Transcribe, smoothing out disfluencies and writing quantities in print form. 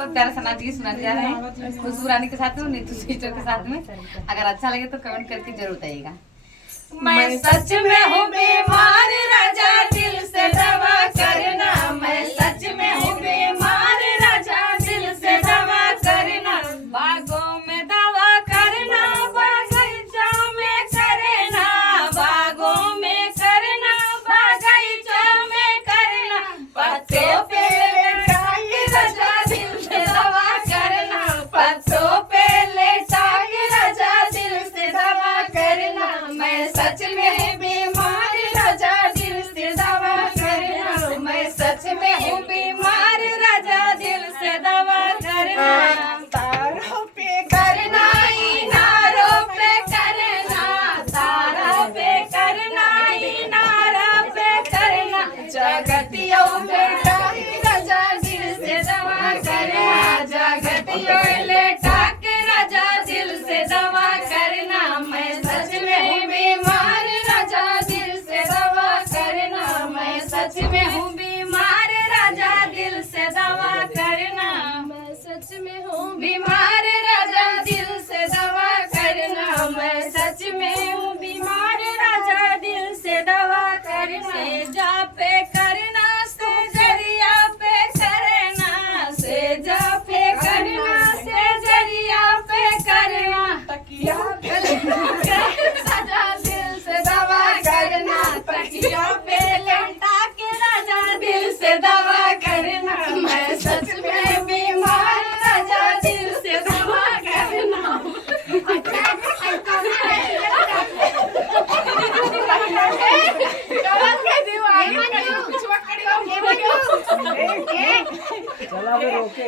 तो प्यारा सा नाच सुनाने जा रहे हैं खुशबू रानी के साथ में, नीतू सिस्टर के साथ में। अगर अच्छा लगे तो कमेंट करके जरूर बताइएगा। मैं सच में हूँ बीमार राजा दिल से दवा करना, मैं सच में हूँ बीमार राजा दिल से दवा करना। बागों में दवा करना, बागीचों में करना, बागों में करना, बागीचों में करना। पत्तों पे लेटा के राजा दिल से दवा करना, पत्तों पे लेटा के राजा दिल से दवा करना। मैं सच में बीमार राजा दिल से दवा करना, मैं सच में हूँ बीमार राजा दिल से दवा करना। तारों पे करना, इनारों पे करना, तारों पे करना, इनारों पे करना। जगतियों बेटा राजा दिल से दवा करना, जगतियों लेटा के राजा दिल से दवा करना। मैं सच में हूँ बीमार राजा दिल से दवा करना, मैं सच में हूँ बीमार राजा दिल से दवा करना। मैं सच में हूँ बीमार राजा दिल से दवा करना, मैं सच में हूँ बीमार राजा दिल से दवा करना। सेजा पे करना, सेजरिया पे करना, सेजा पे करना, सेजरिया पे करना। तकिया पे राजा दिल से दवा करना, तकिया पे लेटा के राजा दिल से दवा करना। मैं सच में बीमार राजा दिल से दवा करना। चला फिर ओके